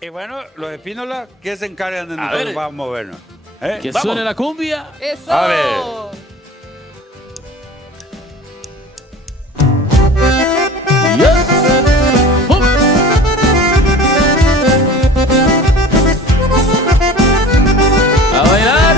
Y bueno, los Espínola, ¿qué se encargan de A nosotros? ver. Vamos a movernos. Que Vamos. suene la cumbia. ¡Eso! A ver. Yeah. ¡Hum! A bailar.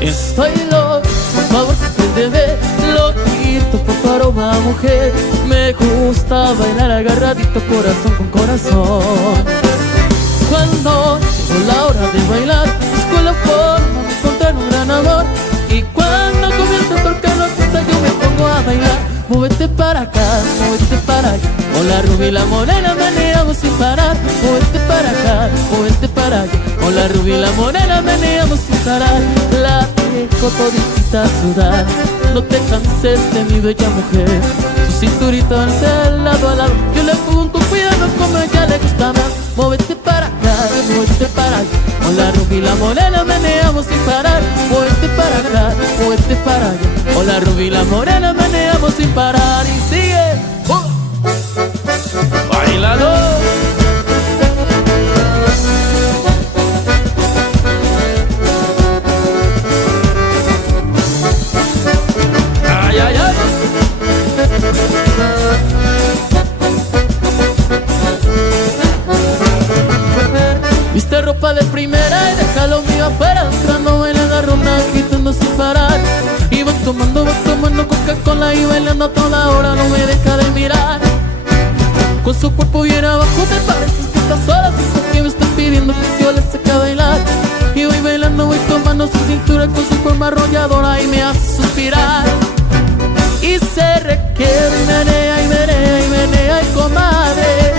Estoy loco, por favor, que ve loquito por tu aroma, mujer. Me gusta bailar agarradito corazón con corazón. Cuando llegó la hora de bailar, busco la forma de encontrar un gran amor. Y cuando comienza a tocar la pista, yo me pongo a bailar. Muévete para acá, muévete para allá. Con la rubia y la morena meneamos sin parar. Muévete para acá, muévete para allá. Con la rubia y la morena meneamos sin parar. La dejo toditita a sudar. No te canses de mi bella mujer. Su cinturita de lado a lado. Yo le pongo con cuidado como a ella le gusta más. Muévete para acá, muévete para allá. Con la rubia y la morena meneamos sin parar. Muévete para acá, muévete para allá. Con la rubia y la morena meneamos sin parar. Y sigue bailando. Ay, ay, ay. Viste ropa de primera y deja lo mío afuera. Entrando, bailando, ronda, agitando sin parar. Y van tomando Coca-Cola y bailando a toda hora, no me deja de mirar. Con su cuerpo bien abajo me pareces que estás sola. Si porque me están pidiendo que yo les saque a bailar. Y voy bailando, voy tomando su cintura con su forma arrolladora y me hace suspirar. Y se requiere y menea y menea y menea y comadre.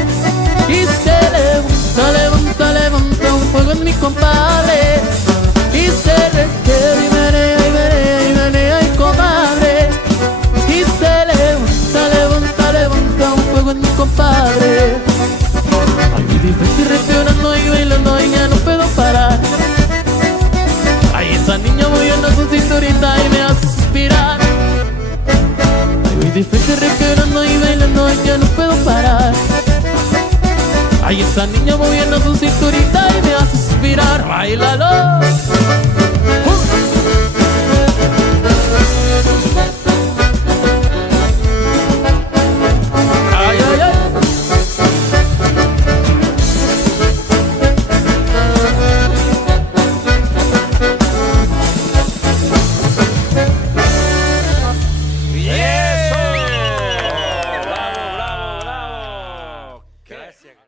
Y se levanta, levanta, levanta un fuego en mi compadre. Y se requiere y menea y menea y menea y comadre. Y se levanta, levanta, levanta un fuego en mi compadre. Ay, mi diferente reaccionando y bailando y ya no puedo parar. Ay, esa niña moviendo su cinturita y me hace suspirar. Ay, mi diferente reaccionando y bailando y ya no puedo parar. Ay, esa niña moviendo su cinturita y me hace suspirar. Bailalo.